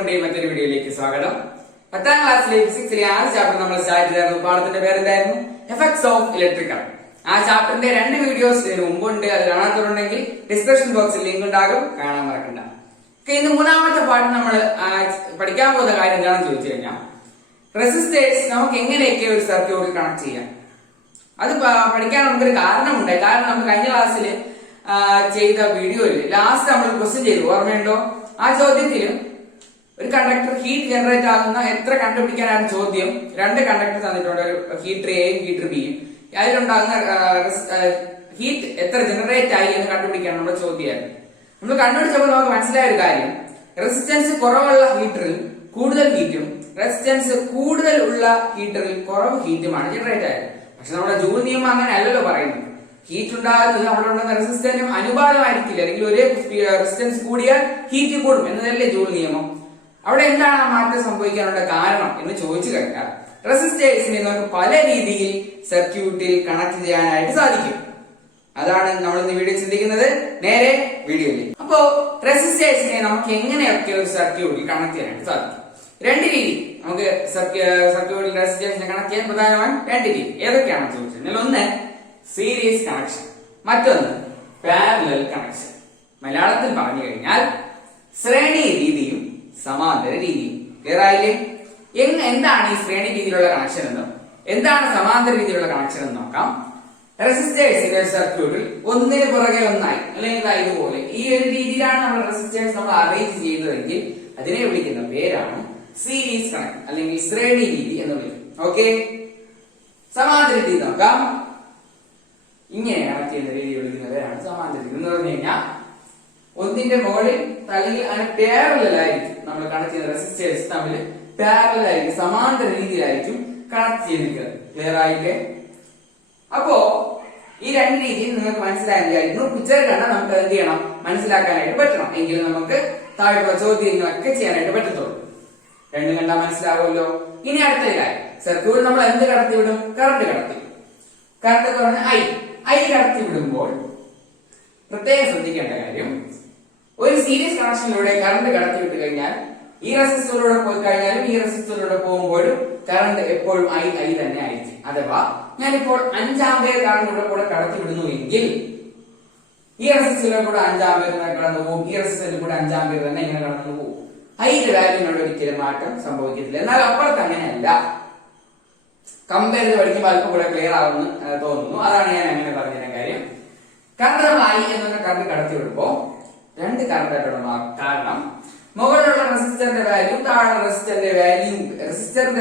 എല്ലാവർക്കും മറ്റൊരു വീഡിയോയിലേക്ക് സ്വാഗതം. 10ാം ക്ലാസ്സിലെ ഫിസിക്സിലെ ആദ്യ ചാപ്റ്റർ നമ്മൾ സ്റ്റാർട്ട് ചെയ്തായിരുന്നു. പാഠത്തിന്റെ പേരെന്തായിരുന്നു? Effects of electrical. ആ ചാപ്റ്ററിന്റെ 2 വീഡിയോസ് ഇതിന് മുമ്പുണ്ട്. അത് കാണാത്തവരുണ്ടെങ്കിൽ ഡിസ്ക്രിപ്ഷൻ ബോക്സിൽ ലിങ്ക് ഉണ്ടാകും, കാണാൻ മറക്കണ്ട. ഇന്ന് 3ാമത്തെ പാഠം നമ്മൾ പഠിക്കാൻ പോകുന്ന കാര്യം എന്താണെന്ന് ചോദിച്ചു കഴിഞ്ഞാൽ, റെസിസ്റ്റേഴ്സ് നമുക്ക് എങ്ങനെയൊക്കെ ഒരു സർക്യൂട്ടിൽ കണക്ട് ചെയ്യാം. അത് പഠിക്കാൻ നമുക്കൊരു കാരണമുണ്ടായി. കാരണം നമ്മൾ കഴിഞ്ഞ ക്ലാസ്സിൽ ചെയ്ത വീഡിയോയിൽ ലാസ്റ്റ് നമ്മൾ ക്വസ്റ്റ്യൻ ചെയ്തു, ഓർമ്മയുണ്ടോ? ആ ചോദ്യത്തിലും ഒരു കണ്ടക്ടർ ഹീറ്റ് ജനറേറ്റ് ആകുന്ന എത്ര കണ്ടുപിടിക്കാനാണ് ചോദ്യം. 2 കണ്ടക്ടർ തന്നിട്ടുണ്ട്, ഒരു ഹീറ്റർ എയും ഹീറ്റർ ബിയും. അതിലുണ്ടാകുന്ന ഹീറ്റ് എത്ര ജനറേറ്റ് ആയി എന്ന് കണ്ടുപിടിക്കാൻ നമ്മുടെ ചോദ്യമായിരുന്നു. നമ്മൾ കണ്ടുപിടിച്ചപ്പോൾ നമുക്ക് മനസ്സിലായ ഒരു കാര്യം, റെസിസ്റ്റൻസ് കുറവുള്ള ഹീറ്ററിൽ കൂടുതൽ ഹീറ്റും റെസിസ്റ്റൻസ് കൂടുതൽ ഉള്ള ഹീറ്ററിൽ കുറവ് ഹീറ്റുമാണ് ജനറേറ്റ് ആയത്. പക്ഷെ നമ്മുടെ ജൂൾ നിയമം അങ്ങനെ അല്ലല്ലോ പറയുന്നത്. ഹീറ്റ് ഉണ്ടാകുന്നത് അവിടെ ഉണ്ടെന്ന റെസിസ്റ്റൻസും അനുപാതമായിരിക്കില്ല, അല്ലെങ്കിൽ ഒരേ റെസിസ്റ്റൻസ് കൂടിയാൽ ഹീറ്റ് കൂടും എന്നതല്ലേ ജൂൾ നിയമം. അവിടെ എന്താണ് ആ മാറ്റം സംഭവിക്കാനുള്ള കാരണം എന്ന് ചോദിച്ചു കഴിഞ്ഞാൽ, റെസിസ്റ്റേഴ്സിനെ നമുക്ക് പല രീതിയിൽ സർക്യൂട്ടിൽ കണക്ട് ചെയ്യാനായിട്ട് സാധിക്കും. അതാണ് നമ്മൾ ഇന്ന് വീഡിയോ ചിന്തിക്കുന്നത്. നേരെ വീഡിയോയിലേക്ക്. അപ്പോ റെസിസ്റ്റേഴ്സിനെ നമുക്ക് എങ്ങനെയൊക്കെ ഒരു സർക്യൂട്ടിൽ കണക്ട് ചെയ്യാനായിട്ട് സാധിക്കും? 2 രീതി നമുക്ക് സർക്യൂട്ടിൽ റെസിസ്റ്റേഴ്സിനെ കണക്ട് ചെയ്യാൻ പ്രധാനമായും 2 രീതി. ഏതൊക്കെയാണെന്ന് ചോദിച്ചാൽ, ഒന്ന് സീരീസ് കണക്ഷൻ, മറ്റൊന്ന് പാരലൽ കണക്ഷൻ. മലയാളത്തിൽ പറഞ്ഞു കഴിഞ്ഞാൽ ശ്രേണി രീതിയും സമാന്തര രീതിയും. ക്ലിയർ ആയില്ലേ? എന്താണ് ഈ ശ്രേണി രീതിയിലുള്ള കണക്ഷൻ എന്നും എന്താണ് സമാന്തര രീതിയിലുള്ള കണക്ഷൻ എന്നും നോക്കാം. റെസിസ്റ്റേഴ്സിന്റെ സർക്യൂട്ടിൽ ഒന്നിന് പുറകെ ഒന്നായി, അല്ലെങ്കിൽ ഇതുപോലെ ഈ ഒരു രീതിയിലാണ് നമ്മൾ റെസിസ്റ്റേഴ്സ് നമ്മൾ അറേഞ്ച് ചെയ്യുന്നതെങ്കിൽ അതിനെ വിളിക്കുന്ന പേരാണ് സീരീസ് കണക്ഷൻ, അല്ലെങ്കിൽ ശ്രേണി രീതി എന്ന് വിളിക്കും. ഓക്കെ, സമാന്തര രീതി നോക്കാം. ഇങ്ങനെ കണക്ട് ചെയ്യുന്ന രീതി വിളിക്കുന്ന പേരാണ് സമാന്തര രീതി. എന്ന് പറഞ്ഞു കഴിഞ്ഞാൽ ഒന്നിന്റെ മുകളിൽ അല്ലെങ്കിൽ അതിന് പാരലൽ ആയിരിക്കും നമ്മൾ കണക്ട് ചെയ്യുന്ന റെസിസ്റ്റേഴ്സ് തമ്മിൽ പാരലൽ ആയിരിക്കും, സമാന്തര രീതിയിലായിരിക്കും കണക്ട് ചെയ്തിരിക്കുന്നത്. ക്ലിയർ ആയില്ലേ? അപ്പോ ഈ 2 രീതിയിൽ നിങ്ങൾക്ക് മനസ്സിലായിരുന്നു. പിക്ചർ കണ്ടാൽ നമുക്ക് എന്ത് ചെയ്യണം, മനസ്സിലാക്കാനായിട്ട് പറ്റണം. എങ്കിലും നമുക്ക് താഴെയുള്ള ചോദ്യങ്ങളൊക്കെ ചെയ്യാനായിട്ട് പറ്റത്തുള്ളൂ. 2 കണ്ടാൽ മനസ്സിലാവുമല്ലോ. ഇനി അടുത്ത കാര്യം, സർക്യൂട്ട് നമ്മൾ എന്ത് കടത്തി വിടും? കറണ്ട് കടത്തി. കറണ്ട് എന്ന് പറഞ്ഞാൽ ഐ കടത്തി വിടുമ്പോൾ പ്രത്യേകം ശ്രദ്ധിക്കേണ്ട കാര്യം, ഒരു സീരീസ് കണക്ഷനിലൂടെ കറണ്ട് കടത്തി വിട്ട് കഴിഞ്ഞാൽ ഈ റെസിസ്റ്ററിലൂടെ പോയി കഴിഞ്ഞാലും ഈ റെസിസ്റ്ററിലൂടെ പോകുമ്പോഴും കറണ്ട് എപ്പോഴും ഐ തന്നെ ആയിരിക്കും. അഥവാ ഞാനിപ്പോൾ 5 ആമ്പിയർ കറണ്ട് കൂടെ കടത്തി വിടുന്നു എങ്കിൽ ഈ റെസിസ്റ്ററിലൂടെ കൂടെ 5 ആമ്പിയർ കടന്നു പോകും, ഈ റെസിസ്റ്ററിൽ കൂടെ 5 ആമ്പിയർ തന്നെ ഇങ്ങനെ കടന്നു പോകും. ഐയുടെ വാല്യൂവിനോട് ഒരിക്കലും മാറ്റം സംഭവിക്കത്തില്ല. എന്നാൽ അപ്പുറത്ത് അങ്ങനെയല്ല. കമ്പയർ ചെയ്ത് പഠിക്കുമ്പോൾ അല്പം കൂടെ ക്ലിയർ ആവുമെന്ന് തോന്നുന്നു. അതാണ് ഞാൻ അങ്ങനെ പറഞ്ഞ കാര്യം. കറണ്ട് നമ്മൾ ഐ എന്ന കറണ്ട് കടത്തി വിടുമ്പോ 2 കറണ്ട് ആയിട്ടുള്ള മാർക്കും. കാരണം മുകളിലുള്ള റെസിസ്റ്ററിന്റെ വാല്യൂ താഴെ റെസിസ്റ്ററിന്റെ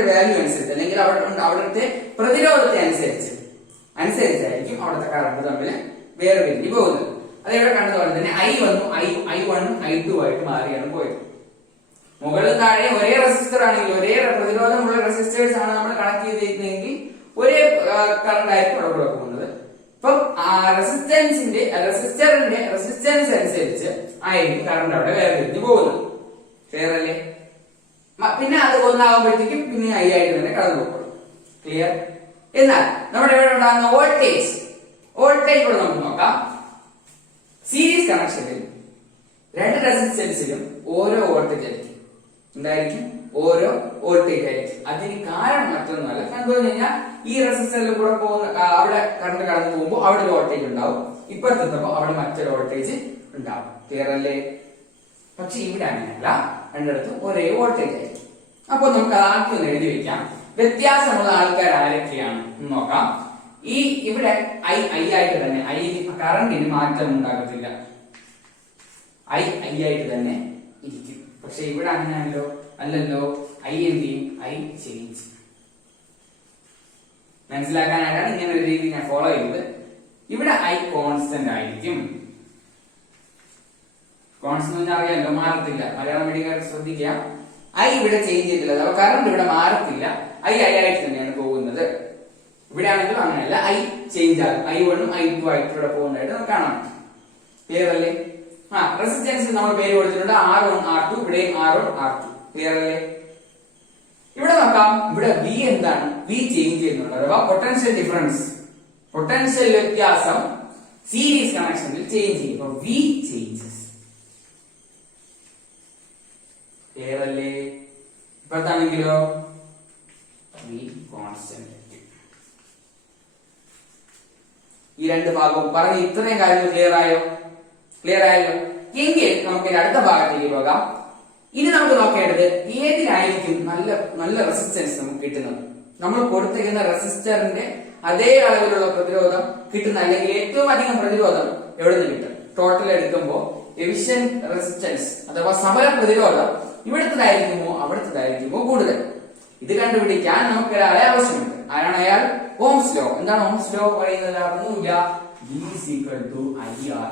വാല്യൂ അനുസരിച്ച്, അല്ലെങ്കിൽ അവിടുത്തെ പ്രതിരോധത്തെ അനുസരിച്ചായിരിക്കും അവിടുത്തെ കറണ്ട് തമ്മിൽ വേറെ പിരിഞ്ഞു പോകുന്നത്. അത് ഇവിടെ കണ്ടതുപോലെ തന്നെ ഐ വന്നു, I1ഉം I2 ആയിട്ട് മാറിയാണ് പോയത്. മുകളിൽ താഴെ ഒരേ റെസിസ്റ്റർ ആണെങ്കിൽ, ഒരേ പ്രതിരോധമുള്ള റെസിസ്റ്റേഴ്സ് ആണ് നമ്മൾ കണക്ട് ചെയ്തിരിക്കുന്നതെങ്കിൽ ഒരേ കറണ്ട് ആയിരിക്കും അവിടെ പോകുന്നത്. ഇപ്പം റെസിസ്റ്ററിന്റെ റെസിസ്റ്റൻസ് അനുസരിച്ച് ആയിരിക്കും കറണ്ട് അവിടെ വേറെ തിരിഞ്ഞു പോകുന്നത്. ക്ലിയർ അല്ലേ? പിന്നെ അത് ഒന്നാകുമ്പോഴത്തേക്കും പിന്നെ ഐ ആയിട്ട് തന്നെ കടന്നു പോകും. ക്ലിയർ? എന്നാൽ നമ്മുടെ ഇവിടെ ഉണ്ടാകുന്ന വോൾട്ടേജ് കൂടെ നമുക്ക് നോക്കാം. സീരീസ് കണക്ഷനിൽ 2 റെസിസ്റ്റൻസിലും ഓരോ വോൾട്ടേജ് ആയിരിക്കും. എന്തായിരിക്കും? ഓരോ വോൾട്ടേജ് ആയിരിക്കും. അതിന് കാരണം മറ്റൊന്നുമല്ല. എന്താ കഴിഞ്ഞാൽ ഈ റെസിസ്റ്ററിൽ കൂടെ പോകുന്ന അവിടെ കറണ്ട് കടന്നു പോകുമ്പോൾ അവിടെ ഒരു വോൾട്ടേജ് ഉണ്ടാവും, ഇപ്പുറത്തെത്തുമ്പോൾ അവിടെ മറ്റൊരു വോൾട്ടേജ് ഉണ്ടാവും. ക്ലിയർ അല്ലേ? പക്ഷെ ഇവിടെ അങ്ങനെയല്ല, 2 ഒരേ വോൾട്ടേജ് ആയിരിക്കും. അപ്പൊ നമുക്ക് ആദ്യം ഒന്ന് എഴുതി വെക്കാം. വ്യത്യാസമുള്ള ആൾക്കാർ ആരൊക്കെയാണ് നോക്കാം. ഇവിടെ ഐ ആയിട്ട് തന്നെ, കറണ്ടിന് മാറ്റം ഉണ്ടാകത്തില്ല, ഐ ആയിട്ട് തന്നെ ഇരിക്കും. പക്ഷെ ഇവിടെ അങ്ങനെയല്ലോ, അല്ലല്ലോ. ഐ എന്ത് ചെയ്യും? I change. മനസ്സിലാക്കാനായിട്ടാണ് ഇങ്ങനെ ഒരു രീതി ഞാൻ ഫോളോ ചെയ്യുന്നത്. ഇവിടെ ഐ കോൺസ്റ്റന്റ് ആയിരിക്കും. കോൺസ്റ്റന്റ് അറിയാമല്ലോ, മാറത്തില്ല. മലയാളം മീഡിയക്കാർ ശ്രദ്ധിക്കുക, ഐ ഇവിടെ ചേഞ്ച് ചെയ്തില്ല. അഥവാ കറണ്ട് ഇവിടെ മാറത്തില്ല, ഐ ആയിട്ട് തന്നെയാണ് പോകുന്നത്. ഇവിടെ ആണെങ്കിലും അങ്ങനെയല്ല, ഐ ചേഞ്ച് ആകും. I1ഉം I2 ആയിട്ട് ഇവിടെ പോകുന്നതായിട്ട് നമുക്ക് കാണാം. ക്ലിയർ അല്ലേ? റെസിസ്റ്റൻസ് നമ്മൾ പേര് കൊടുത്തിട്ടുണ്ട്, R1 R2. ഇവിടെ R1 R2. ക്ലിയർ അല്ലേ? ഇവിടെ നോക്കാം. ഇവിടെ V എന്താണ്? V ചേഞ്ച് ചെയ്യുന്നുണ്ട്. അഥവാ പൊട്ടൻഷ്യൽ ഡിഫറൻസ്, പൊട്ടൻഷ്യൽ വ്യത്യാസം സീരീസ് കണക്ഷനിൽ ചേഞ്ച് ചെയ്യും. V changes. ക്ലിയർ അല്ലേ? ഇപ്പഴത്താണെങ്കിലോ വി കോൺസ്റ്റന്റ്. ഈ രണ്ട് ഭാഗവും പറഞ്ഞ് ഇത്രയും കാര്യങ്ങൾ ക്ലിയർ ആയോ? ക്ലിയർ ആയല്ലോ? എങ്കിൽ നമുക്ക് അടുത്ത ഭാഗത്തേക്ക് പോകാം. ഇനി നമുക്ക് നോക്കേണ്ടത് ഏതിനായിരിക്കും നല്ല റെസിസ്റ്റൻസ് നമുക്ക് കിട്ടുന്നത്. നമ്മൾ കൊടുത്തിരിക്കുന്ന റെസിസ്റ്ററിന്റെ അതേ അളവിലുള്ള പ്രതിരോധം കിട്ടുന്ന, അല്ലെങ്കിൽ ഏറ്റവും അധികം പ്രതിരോധം എവിടെ നിന്ന് കിട്ടും? ടോട്ടൽ എടുക്കുമ്പോൾ എഫിഷ്യന്റ് റെസിസ്റ്റൻസ് അഥവാ സമര പ്രതിരോധം ഇവിടുത്തതായിരിക്കുമോ അവിടുത്തതായിരിക്കുമോ കൂടുതൽ? ഇത് കണ്ടുപിടിക്കാൻ നമുക്ക് ഒരാളെ ആവശ്യമുണ്ട്. ആരാണ് അയാൾ? Ohm's law. എന്താണ് ഓംസ് ലോ പറയുന്നത്? V = IR.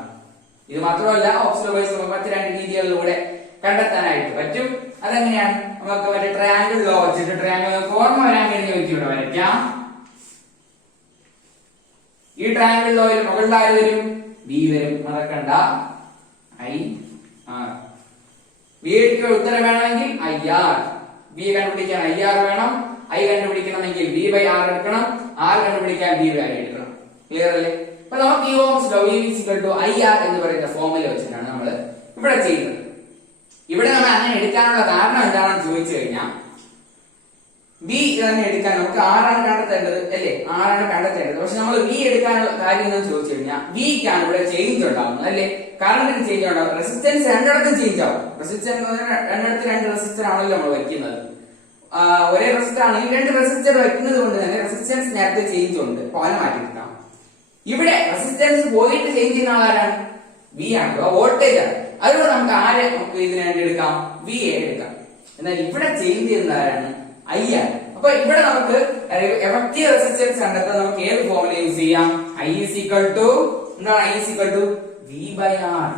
ഇത് മാത്രമല്ല, ഓംസ് ലോ വൈസ് നമുക്ക് മറ്റു രണ്ട് രീതികളിലൂടെ കണ്ടെത്താനായിട്ട് പറ്റും. അതെങ്ങനെയാണ്? നമുക്ക് മറ്റേ ട്രയാങ്കിൾ ലോ വെച്ചിട്ട് ട്രയാങ്കിൾ ഓർമ്മ വരാൻ വേണ്ടി ഇവിടെ വരയ്ക്കാം. ഈ ട്രയാങ്കിൾ ലോയിൽ മുകളിൽ ആര് വരും? ബി വരും. മറക്കണ്ട, IR. ബിക്ക് ഉത്തരം വേണമെങ്കിൽ IR. ബി കണ്ടുപിടിക്കാൻ IR വേണം. I കണ്ടുപിടിക്കണമെങ്കിൽ V/R എടുക്കണം. R കണ്ടുപിടിക്കാൻ V/I എടുക്കണം. ക്ലിയർ അല്ലേ? അപ്പൊ നമുക്ക് ഈ ഓംസ് ലോ V IR എന്ന് പറയുന്ന ഫോർമുല വെച്ചിട്ടാണ് നമ്മൾ ഇവിടെ ചെയ്യുന്നത്. ഇവിടെ നമ്മൾ അങ്ങനെ എടുക്കാനുള്ള കാരണം എന്താണെന്ന് ചോദിച്ചു കഴിഞ്ഞാൽ, ബി തന്നെ എടുക്കാൻ നമുക്ക് ആറാണ് കണ്ടെത്തേണ്ടത് അല്ലേ? ആറാണ് കണ്ടെത്തേണ്ടത്. പക്ഷെ നമ്മൾ ബി എടുക്കാനുള്ള കാര്യം എന്ന് ചോദിച്ചു കഴിഞ്ഞാൽ, ബിക്കാണ് ഇവിടെ ചേഞ്ച് ഉണ്ടാവുന്നത് അല്ലേ? കറണ്ടിന് ചേഞ്ച് ഉണ്ടാവും. റെസിസ്റ്റൻസ് രണ്ടിടത്തും ചേഞ്ച് ആവും. റെസിസ്റ്റൻസ് രണ്ടിടത്ത് രണ്ട് റെസിസ്റ്റർ ആണല്ലോ നമ്മൾ വെക്കുന്നത്. ഒരേ റെസിസ്റ്റർ ആണെങ്കിൽ രണ്ട് റെസിസ്റ്റർ വെക്കുന്നത് കൊണ്ട് തന്നെ റെസിസ്റ്റൻസ് നേരത്തെ ചേഞ്ച് ഉണ്ട്. അവനെ മാറ്റി കിട്ടാം. ഇവിടെ റെസിസ്റ്റൻസ് പോയിട്ട് ചേഞ്ച് ചെയ്യുന്ന ആളാരാണ്? വി ആണ്, വോൾട്ടേജ് ആണ്. അതുകൊണ്ട് നമുക്ക് ഇതിന് വേണ്ടി എടുക്കാം, VA എടുക്കാം. എന്നാൽ ഇവിടെ ചേഞ്ച് ചെയ്യുന്ന ആരാണ്? I ആണ്. അപ്പൊ ഇവിടെ നമുക്ക് എഫക്റ്റീവ് റെസിസ്റ്റൻസ് കണ്ടെത്താൻ നമുക്ക് ഏത് ഫോർമുല യൂസ് ചെയ്യാം? I എന്താണ്? V/R.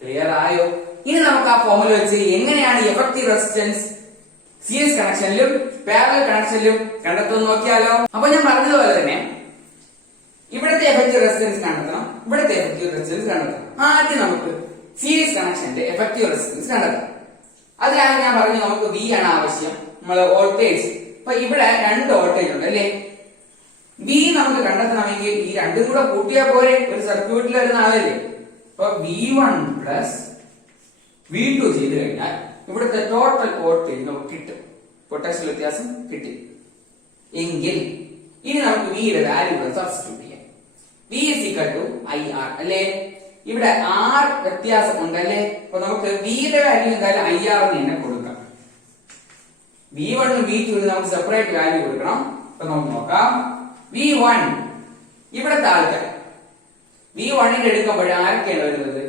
ക്ലിയർ ആയോ? ഇനി നമുക്ക് ആ ഫോർമുല വെച്ച് എങ്ങനെയാണ് എഫക്റ്റീവ് റെസിസ്റ്റൻസ് സീരീസ് കണക്ഷനിലും പാരലൽ കണക്ഷനിലും കണ്ടെത്തുന്നത് നോക്കിയാലോ? അപ്പൊ ഞാൻ പറഞ്ഞതുപോലെ തന്നെ ഇവിടുത്തെ എഫക്റ്റീവ് റെസിസ്റ്റൻസ് കണ്ടെത്തണം, ഇവിടുത്തെ എഫക്റ്റീവ് റെസിസ്റ്റൻസ് കണ്ടെത്തണം. ആദ്യം നമുക്ക് സീരീസ് കണക്ഷന്റെ എഫക്റ്റീവ് റെസിസ്റ്റൻസ് കണ്ടെത്താം. അതിനാണ് ഞാൻ പറഞ്ഞു നമുക്ക് V ആണ് ആവശ്യം, നമ്മള് വോൾട്ടേജ്. അപ്പൊ ഇവിടെ രണ്ട് വോൾട്ടേജ് ഉണ്ട് അല്ലേ? V നമുക്ക് കണ്ടെത്തണമെങ്കിൽ ഈ രണ്ടും കൂടെ കൂട്ടിയാൽ പോരെ? ഒരു സർക്യൂട്ടിൽ വരുന്ന ആളല്ലേ? അപ്പൊ V1 + V2 ചെയ്ത് കഴിഞ്ഞാൽ ഇവിടുത്തെ ടോട്ടൽ വോൾട്ടേജ് നമുക്ക് കിട്ടും. പൊട്ടൻഷ്യൽ വ്യത്യാസം കിട്ടി. എങ്കിൽ ഇനി നമുക്ക് V യുടെ വാല്യൂ സബ്സ്റ്റിറ്റ്യൂട്ട് ചെയ്യാം. V = IR അല്ലേ? ഇവിടെ R വ്യത്യാസം ഉണ്ട് അല്ലേ? അപ്പൊ നമുക്ക് V യുടെ വാല്യൂ എന്തായാലും IR എന്ന് തന്നെ കൊടുക്കാം. V1 ഉം V2 നും നമുക്ക് സെപ്പറേറ്റ് വാല്യൂ കൊടുക്കണം. അപ്പൊ നമുക്ക് നോക്കാം. V1 ഇവിടത്തെ ആൾക്കാർ V1 ന്റെ എടുക്കുമ്പോൾ ആരൊക്കെയാണ് വരുന്നത്?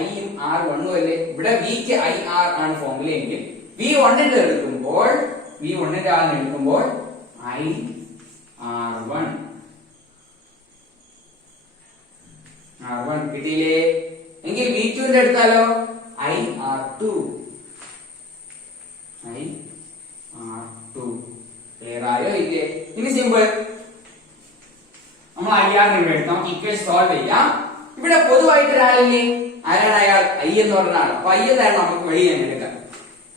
I ഉം R1 ഉം അല്ലേ? ഇവിടെ V ക്ക് IR ആണ് ഫോർമുല എങ്കിൽ V1 ന്റെ എടുക്കുമ്പോൾ R1 കിട്ടിയില്ലേ? എങ്കിൽ V2 ന്റെ എടുത്താലോ? IR2. ക്ലിയർ ആയോ ഇല്ലേ? ഇനി സിമ്പിൾ, നമ്മൾ IR നെ എടുത്ത് നമുക്ക് ഇക്വേഷൻ സോൾവ് ചെയ്യാം. ഇവിടെ പൊതുവായിട്ട് ഒരാളില്ലേ? ആരാണ് അയാൾ? I എന്ന് പറഞ്ഞ ആൾ. അപ്പൊ I എന്തായാലും നമുക്ക് വെളിയിൽ എടുക്കാം.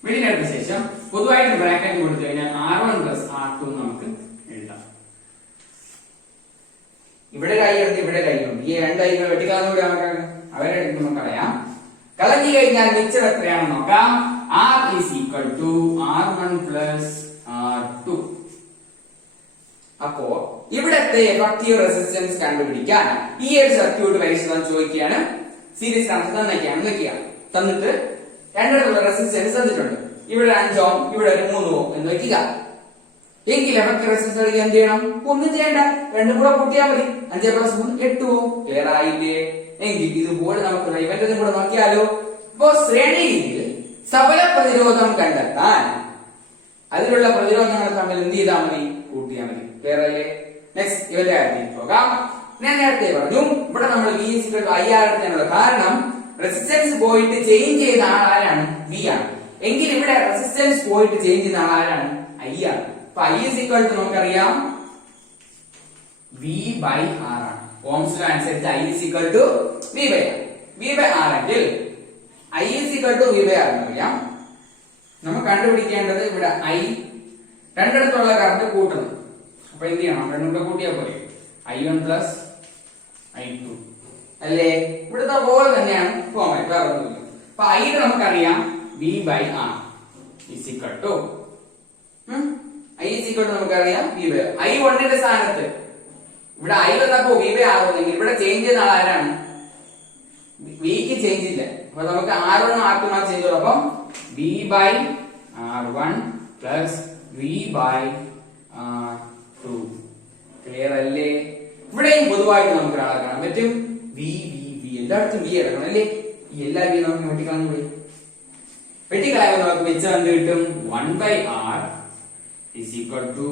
വെളിയിലെടുത്ത ശേഷം പൊതുവായിട്ട് ബ്രാക്കറ്റ് കൊടുത്തു കഴിഞ്ഞാൽ R1 + R2 നമുക്ക് എഴുതാം. ഇവിടെ കൈയുണ്ട്, ഇവിടെ കൈയുണ്ട്. ഈ രണ്ട് കൈകൾ വെട്ടിക്കളഞ്ഞൂടെ? നമുക്ക് അവരെ എടുക്കുമ്പോൾ കളയാം. കളഞ്ഞു കഴിഞ്ഞാൽ മിച്ചം എത്രയാണെന്ന് നോക്കാം. R = R1 + R2. അപ്പോ ഇവിടത്തെ എഫക്റ്റീവ് റെസിസ്റ്റൻസ് കണ്ടുപിടിക്കാൻ ഈ ഒരു സർക്യൂട്ട് പരിശോധന ചോദിക്കുകയാണ്. സീരീസ് കണക്ഷൻ തന്നേക്കാണ് വെക്കുക. തന്നിട്ട് രണ്ടിടത്തുള്ള റെസിസ്റ്റൻസ് തന്നിട്ടുണ്ട്. ഇവിടെ 5 ഓം, ഇവിടെ ഒരു 3 ഓം എന്ന് വെക്കുക. എങ്കിൽ എഫക്റ്റീവ് റെസിസ്റ്റൻസ് എന്ത് ചെയ്യണം? ഒന്നും ചെയ്യണ്ട, രണ്ടും കൂടെ കൂട്ടിയാൽ മതി. 5 + 3 8 ഓം. ക്ലിയർ ആയില്ലേ? എങ്കിൽ ഇതുപോലെ നമുക്ക് ഇവന്റതും കൂടെ നോക്കിയാലോ? ഇപ്പോ ശ്രേണിയിൽ സഫല പ്രതിരോധം കണ്ടെത്താൻ അതിലുള്ള പ്രതിരോധങ്ങൾ തമ്മിൽ എന്ത് ചെയ്താൽ മതി? കൂട്ടിയാൽ മതി. ക്ലിയർ അല്ലേ? നെക്സ്റ്റ് ഇവന്റെ കാര്യത്തിലേക്ക് പോകാം. ഞാൻ നേരത്തെ പറഞ്ഞു ഇവിടെ നമ്മൾ V IR എടുത്തതിനുള്ള കാരണം റെസിസ്റ്റൻസ് പോയിട്ട് ചേഞ്ച് ചെയ്ത ആളാരാണ്? V ആണ്. എങ്കിൽ ഇവിടെ റെസിസ്റ്റൻസ് പോയിട്ട് ചേഞ്ച് ചെയ്യുന്ന ആളാരാണ്? I ആണ്. അപ്പൊ I നമുക്കറിയാം V/R ആണ്. ഓംസ് ലോ അനുസരിച്ച് I V/R. V/R എങ്കിൽ I V/R എന്നറിയാം. നമ്മൾ കണ്ടുപിടിക്കേണ്ടത് ഇവിടെ I രണ്ടിടത്തുള്ള കറണ്ട് കൂട്ടുന്നു. അപ്പൊ എന്ത് ചെയ്യണം? രണ്ടും കൂടെ കൂട്ടിയാൽ പോലെ I1 + I2 അല്ലേ? ഇവിടുത്തെ പോലെ തന്നെയാണ് ഫോർമാറ്റ്, വേറെ ഒന്നുമില്ല. അപ്പൊ I നമുക്കറിയാം V by R is equal to I is equal to നമുക്കറിയാം V by I 1 ന്റെ സ്ഥാനത്ത് ഇവിടെ I വന്നപ്പോ V by R വന്നെങ്കിൽ ഇവിടെ ചേഞ്ച് ചെയ്യുന്ന ആൾ ആരാണ്? V ക്ക് ചേഞ്ച് ഇല്ല. അപ്പൊ നമുക്ക് R1 R2 മാറ്റി ചേഞ്ച് ചെയ്യും. അപ്പം V by R1 plus V by R2 clear അല്ലേ? ഇവിടെയും പൊതുവായിട്ട് നമുക്ക് ഒരാളെ കാണാൻ പറ്റും V എല്ലായിടത്തും V എടുക്കണം അല്ലേ? ഈ എല്ലാ V നമുക്ക് വെട്ടിക്കളഞ്ഞു പോയി. വെട്ടിക്കളയുമ്പോൾ നമുക്ക് വെച്ച് എന്ത് കിട്ടും? 1 by R is equal to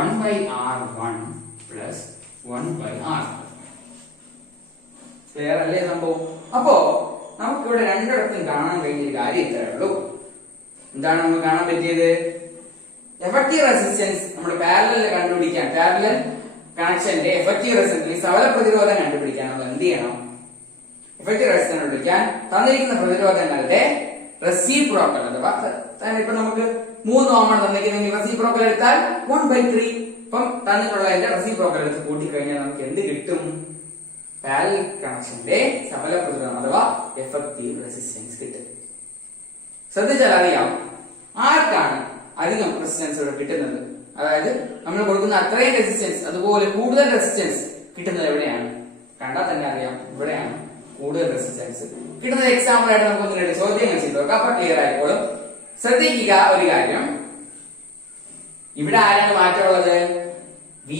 1 by R1 plus 1 by R. Clear അല്ലേ സംഭവം? അപ്പോ നമുക്കിവിടെ രണ്ടിടത്തും കാണാൻ കഴിഞ്ഞ കാര്യം ഇത്രേ ഉള്ളൂ. എന്താണ് നമുക്ക് കാണാൻ പറ്റിയത്? എഫക്റ്റീവ് റെസിസ്റ്റൻസ് നമ്മൾ പാരലൽ കണ്ടുപിടിക്കാൻ, പാരലൽ കണക്ഷന്റെ എഫക്റ്റീവ് റെസിസ്റ്റൻസ് സവല പ്രതിരോധം കണ്ടുപിടിക്കാൻ നമ്മൾ എന്ത് ചെയ്യണം? എഫക്റ്റീവ് റെസിസ്റ്റൻസ് കണ്ടുപിടിക്കാൻ തന്നിരിക്കുന്ന പ്രതിരോധങ്ങളുടെ റെസിപ്രോക്കൽ അഥവാ ഇപ്പൊ നമുക്ക് 3 ഓം ആണ് തന്നിരിക്കുന്നെങ്കിൽ റെസിപ്രോക്കൽ എടുത്താൽ 1/3. ഇപ്പം തന്നിട്ടുള്ളതിന്റെ റെസിപ്രോക്കൽ എടുത്ത് കൂട്ടിക്കഴിഞ്ഞാൽ നമുക്ക് എന്ത് കിട്ടും? പാരലൽ കണക്ഷന്റെ സഫല പ്രതിരോധം അഥവാ എഫക്റ്റീവ് റെസിസ്റ്റൻസ് കിട്ടും. ശ്രദ്ധിച്ചാൽ അറിയാം ആർക്കാണ് അധികം റെസിസ്റ്റൻസ് ഇവിടെ കിട്ടുന്നത്. അതായത് നമ്മൾ കൊടുക്കുന്ന അത്രയും റെസിസ്റ്റൻസ് അതുപോലെ കൂടുതൽ റെസിസ്റ്റൻസ് കിട്ടുന്നത് എവിടെയാണ്? കണ്ടാൽ തന്നെ അറിയാം ഇവിടെയാണ് കൂടുതൽ റെസിസ്റ്റൻസ് കിട്ടുന്നത്. എക്സാമ്പിൾ ആയിട്ട് നമുക്ക് ഒന്ന് രണ്ട് ചോദ്യങ്ങൾ ചെയ്ത് നോക്കാം. അപ്പൊ ക്ലിയർ ആയിക്കോളും. ശ്രദ്ധിക്കുക ഒരു കാര്യം, ഇവിടെ ആരാണ് മാറ്റമുള്ളത്? V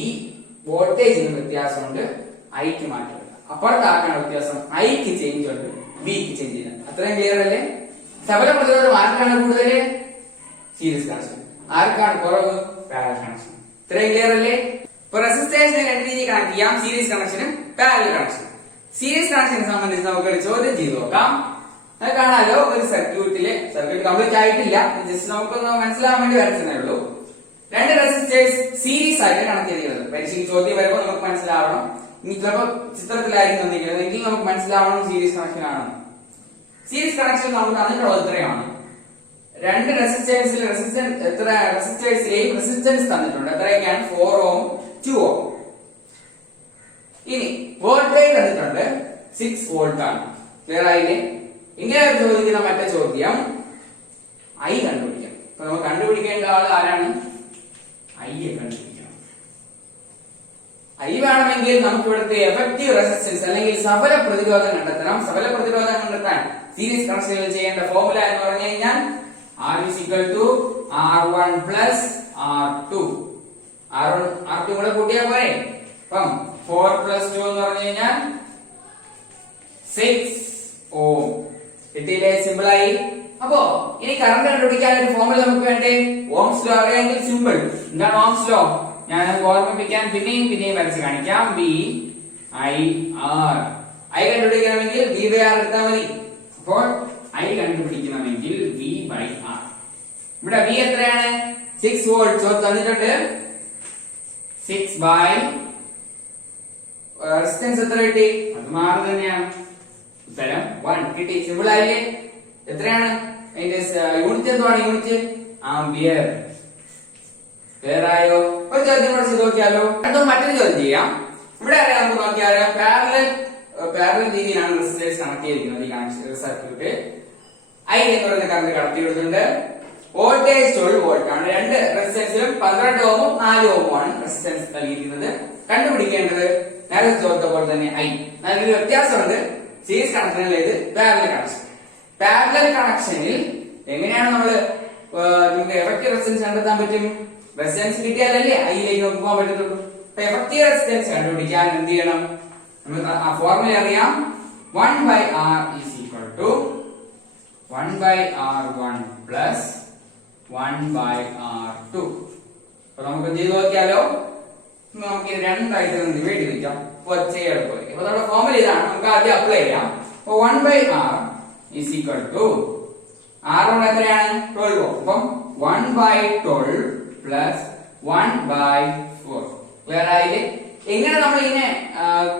വോൾട്ടേജിന് വ്യത്യാസമുണ്ട്, Iക്ക് മാറ്റമില്ല. അപ്പുറത്ത് ആർക്കാണ് വ്യത്യാസം? Iക്ക് ചേഞ്ച് ഉണ്ട്, Vക്ക് ചേഞ്ച് ഇല്ല. അത്രയും ക്ലിയർ അല്ലേ? സഫല പ്രതിരോധം ആർക്കാണ് കൂടുതൽ? Series connection. ആർക്കാണ് കുറവ്? Parallel connection. ഇത്രയും ക്ലിയർ അല്ലേ? ഇപ്പൊ റെസിസ്റ്റേഴ്സിനെ രണ്ട് രീതിയിൽ കണക്ട് ചെയ്യാം, സീരീസ് കണക്ഷനും പാരലൽ കണക്ഷനും. സീരീസ് കണക്ഷനെ സംബന്ധിച്ച് നമുക്ക് ഒരു ചോദ്യം ചെയ്ത് നോക്കാം. അത് കാണാലോ, ഒരു സർക്യൂട്ട് കംപ്ലീറ്റ് ആയിട്ടില്ല, ജസ്റ്റ് നമുക്കൊന്ന് മനസ്സിലാവാൻ വേണ്ടി വരച്ചതേ ഉള്ളൂ. രണ്ട് റെസിസ്റ്റേഴ്സ് സീരീസ് ആയിട്ട് കണക്ട് ചെയ്തിരിക്കുന്നത്. പരീക്ഷയ്ക്ക് ചോദ്യം വരുമ്പോൾ നമുക്ക് മനസ്സിലാവണം. ഇനി ചിലപ്പോൾ ചിത്രത്തിലായിരിക്കും തന്നിരിക്കുന്നത് എങ്കിൽ നമുക്ക് മനസ്സിലാവണം സീരീസ് കണക്ഷൻ ആണെന്ന്. സീരീസ് കണക്ഷൻ നമുക്ക് തന്നിട്ടുള്ളത് ഇത്രയാണ്. രണ്ട് റെസിസ്റ്റേഴ്സിൽ റെസിസ്റ്റേഴ്സിലെയും റെസിസ്റ്റൻസ് തന്നിട്ടുണ്ട്. എത്രയൊക്കെയാണ്? 4 ഓം 2 ഓം. ഇനി വോൾട്ടേജ് തന്നിട്ടുണ്ട് 6 വോൾട്ട് ആണ്. ക്ലിയർ ആയില്ലേ? ഇങ്ങനെ ചോദിക്കുന്ന മറ്റേ ചോദ്യം I കണ്ടുപിടിക്കാം. അപ്പൊ നമുക്ക് കണ്ടുപിടിക്കേണ്ട ആൾ ആരാണ്? I കണ്ടുപിടിക്കണം. I വേണമെങ്കിൽ നമുക്ക് ഇവിടുത്തെ എഫക്റ്റീവ് റെസിസ്റ്റൻസ് അല്ലെങ്കിൽ സഫല പ്രതിരോധം കണ്ടെത്തണം. സഫല പ്രതിരോധം കണ്ടെത്താൻ സീരീസ് കണക്ഷനിൽ ചെയ്യേണ്ട ഫോർമുല എന്ന് പറഞ്ഞു കഴിഞ്ഞാൽ R is equal to R1 plus R2. R1 R2 കൂടെ കൂട്ടിയാൽ പോരെ. അപ്പം 4 plus 2 എന്ന് പറഞ്ഞു കഴിഞ്ഞാൽ 6 ഓം. കിട്ടിയില്ലേ? സിമ്പിൾ ആയി. അപ്പോ ഇനി കറണ്ട് കണ്ടുപിടിക്കാൻ ഒരു ഫോർമുല നമുക്ക് വേണ്ടേ? ഓംസ് ലോ അറിയാമെങ്കിൽ സിമ്പിൾ. എന്താണ് ഓംസ് ലോ? ഞാൻ ഓർമ്മിപ്പിക്കാൻ പിന്നെയും വരച്ച് കാണിക്കാം. V I R. I കണ്ടുപിടിക്കണമെങ്കിൽ V by R എടുത്താൽ മതി. അപ്പോൾ I കണ്ടുപിടിക്കണമെങ്കിൽ V by R. ഇവിടെ V എത്രയാണ്? 6 വോൾട്ട്. ചോദ്യം തന്നിട്ടുണ്ട് 6 by റെസിസ്റ്റൻസ് എത്ര കിട്ടി? അത് മാറി തന്നെയാണ്. ഉത്തരം 1 കിട്ടി. സിമ്പിൾ ആയില്ലേ? എത്രയാണ് അതിന്റെ യൂണിറ്റ്? എന്താണ് യൂണിറ്റ്? ആംപിയർ. ക്ലിയർ ആയോ? ഒരു ചോദ്യം കൂടെ ചെയ്ത് നോക്കിയാലോ? അതും മറ്റൊരു ചോദ്യം ചെയ്യാം. ഇവിടെ അറിയാം, നമുക്ക് നോക്കിയാലോ, പാരലൽ രീതിയിലാണ് റെസിസ്റ്റേഴ്സ് കണക്ട് ചെയ്തിരിക്കുന്നത്. ഈ കണക്ഷൻ സർക്യൂട്ട് I എന്ന് പറയുന്ന കറണ്ട് കടത്തി വിടുന്നുണ്ട്. വോൾട്ടേജ് 12 വോൾട്ട് ആണ്. രണ്ട് റെസിസ്റ്റൻസിലും 12 ഓമും 4 ഓമും ആണ് റെസിസ്റ്റൻസ് നൽകിയിരിക്കുന്നത്. കണ്ടുപിടിക്കേണ്ടത് നേരത്തെ ചോദിച്ച പോലെ തന്നെ I. അതിനൊരു വ്യത്യാസമുണ്ട്. സീരീസ് കണക്ഷനിലേത് പാരലൽ കണക്ഷൻ. പാരലൽ കണക്ഷനിൽ എങ്ങനെയാണ് നമുക്ക് എഫക്റ്റീവ് റെസിസ്റ്റൻസ് കണ്ടെത്താൻ പറ്റും? റെസിസ്റ്റൻസ് കിട്ടിയാലല്ലേ Iയിലേക്ക് നമുക്ക് പോകാൻ പറ്റത്തുള്ളൂ. എഫക്റ്റീവ് റെസിസ്റ്റൻസ് കണ്ടുപിടിക്കാൻ എന്ത് ചെയ്യണം? നമുക്ക് ആ ഫോർമുല അറിയാം. 1 by R is equal to 1 by R1 plus 1 by R2. അപ്പൊ നമുക്ക് ചെയ്ത് നോക്കിയാലോ? നമുക്ക് രണ്ടായിട്ട് ഡിവൈഡ് ചെയ്യിക്കാം. ഒച്ചയെടുക്കും. അപ്പൊ നമ്മുടെ ഫോർമുല ഇതാണ്. നമുക്ക് ആദ്യം അപ്ലൈ ചെയ്യാം. അപ്പൊ 1 by R is equal to R1 എത്രയാണ്? 12 ഓം. അപ്പം 1 by 12 plus 1 by 4. ക്ലിയർ ആയില്ലേ? എങ്ങനെ നമ്മൾ ഇതിനെ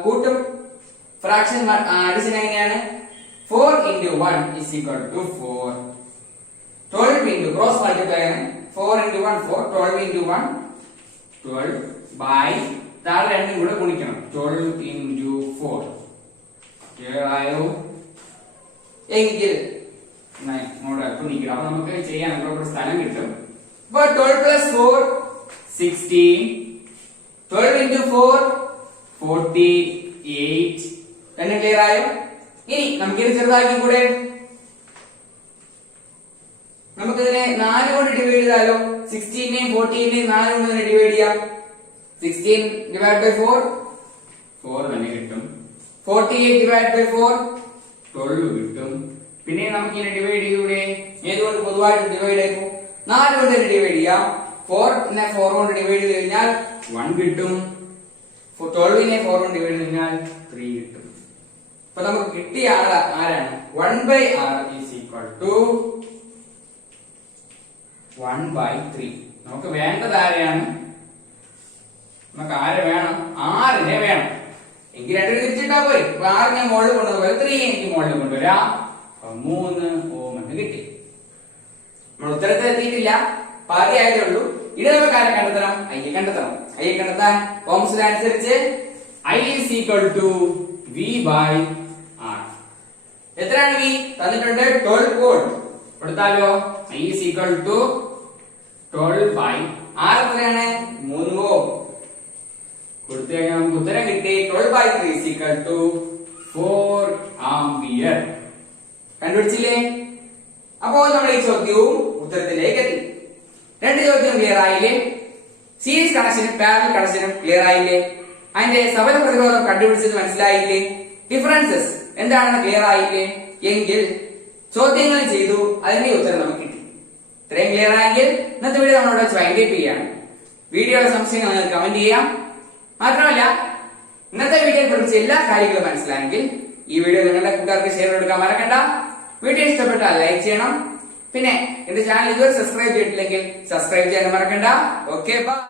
കൂട്ടും? ഫ്രാക്ഷൻ അഡിഷൻ എങ്ങനെയാണ്? 4 into 1 is equal to 4. 12 into cross multiply 4 into 1 4. 12 into 1 12 by താഴെ രണ്ടും കൂടെ ഗുണിക്കണം. 12 into 4. ക്ലിയർ ആയോ? എങ്കിൽ അങ്ങോട്ട് അല്പം നീക്കണം. അപ്പൊ നമുക്ക് ചെയ്യാൻ ഒരു സ്ഥലം കിട്ടും. അപ്പൊ 12 plus 4 16, 12 into 4 48. തന്നെ ക്ലിയർ ആയോ? ഇനി നമുക്കിത് ചെറുതാക്കി കൂടെ. നമുക്കിതിനെ 4 കൊണ്ട് ഡിവൈഡ് ചെയ്താലോ? 16നെയും 14നെയും 4 കൊണ്ട് തന്നെ ഡിവൈഡ് ചെയ്യാം. 16 divided by 4 4 തന്നെ കിട്ടും. 48 divided by 4 12 കിട്ടും. പിന്നെ നമുക്ക് ഇതിനെ ഡിവൈഡ് ചെയ്തൂടെ? ഏതുകൊണ്ട് പൊതുവായിട്ട് ഡിവൈഡ് ആയിരുന്നു? 4 കൊണ്ട് തന്നെ ഡിവൈഡ് ചെയ്യാം. 4നെ 4 കൊണ്ട് ഡിവൈഡ് ചെയ്ത് കഴിഞ്ഞാൽ 1 കിട്ടും. 12നെ 4 കൊണ്ട് ഡിവൈഡ് ചെയ്ത് കഴിഞ്ഞാൽ 3 കിട്ടും. അപ്പൊ നമുക്ക് കിട്ടിയ ആരാണ്? 1/r is equal to 1/3. നമുക്ക് വേണ്ടത് ആരെയാണ്? നമുക്ക് ആരെ വേണം? 6നെ വേണം. എങ്കിൽ 2 തിരിച്ചിട്ടാ പോയി. അപ്പൊ 6നെ മുകളിൽ കൊണ്ടുപോയി 3 എനിക്ക് മുകളിൽ കൊണ്ടുവരാം. 3 ഓം എന്ന് കിട്ടി. നമ്മൾ ഉത്തരത്തിൽ എത്തിയിട്ടില്ല, പാതി ആയതേ ഉള്ളൂ. ഇനി നമുക്ക് ആരെ കണ്ടെത്തണം? ഐ കണ്ടെത്തണം. ഐ കണ്ടെത്താൻ ഓംസ് അനുസരിച്ച് I is equal to V/R. എത്രയാണ് V? തന്നിട്ടുണ്ട് 12 വോൾട്ട്. കൊടുത്താലോ? I is equal to 12/R എത്രയാണ്? 3 ഓം. കൊടുത്തു കഴിഞ്ഞാൽ നമുക്ക് ഉത്തരം കിട്ടി. 12/3 is equal to 4 ആംപിയർ. കണ്ടുപിടിച്ചില്ലേ? അപ്പോൾ നമ്മൾ ഈ ചോദ്യവും ഉത്തരത്തിലേക്ക് എത്തി. 2 ചോദ്യം ക്ലിയർ ആയില്ലേ? സീരീസ് കണക്ഷനും പാരലൽ കണക്ഷനും ക്ലിയർ ആയില്ലേ? അതിന്റെ സഫല പ്രതിരോധം കണ്ടുപിടിച്ചത് മനസ്സിലായില്ലേ? ഡിഫറൻസസ് എന്താണെന്ന് ക്ലിയർ ആയില്ലേ? എങ്കിൽ ചോദ്യങ്ങൾ ചെയ്തു, അതിന്റെ ഉത്തരം നമുക്ക് കിട്ടി. ഇത്രയും ക്ലിയർ ആയെങ്കിൽ ഇന്നത്തെ വീഡിയോ നമ്മളോട് വൈൻഡപ്പ് ചെയ്യാണ്. വീഡിയോയുടെ സംശയങ്ങൾ നിങ്ങൾക്ക് കമന്റ് ചെയ്യാം. മാത്രമല്ല, ഇന്നത്തെ വീഡിയോയെ കുറിച്ച് എല്ലാ കാര്യങ്ങളും മനസ്സിലായെങ്കിൽ ഈ വീഡിയോ നിങ്ങളുടെ കൂട്ടുകാർക്ക് ഷെയർ കൊടുക്കാൻ മറക്കണ്ട. വീഡിയോ ഇഷ്ടപ്പെട്ടാൽ ലൈക്ക് ചെയ്യണം. പിന്നെ എന്റെ ചാനൽ ഇതുവരെ സബ്സ്ക്രൈബ് ചെയ്തിട്ടില്ലെങ്കിൽ സബ്സ്ക്രൈബ് ചെയ്യാൻ മറക്കണ്ട. Okay, by.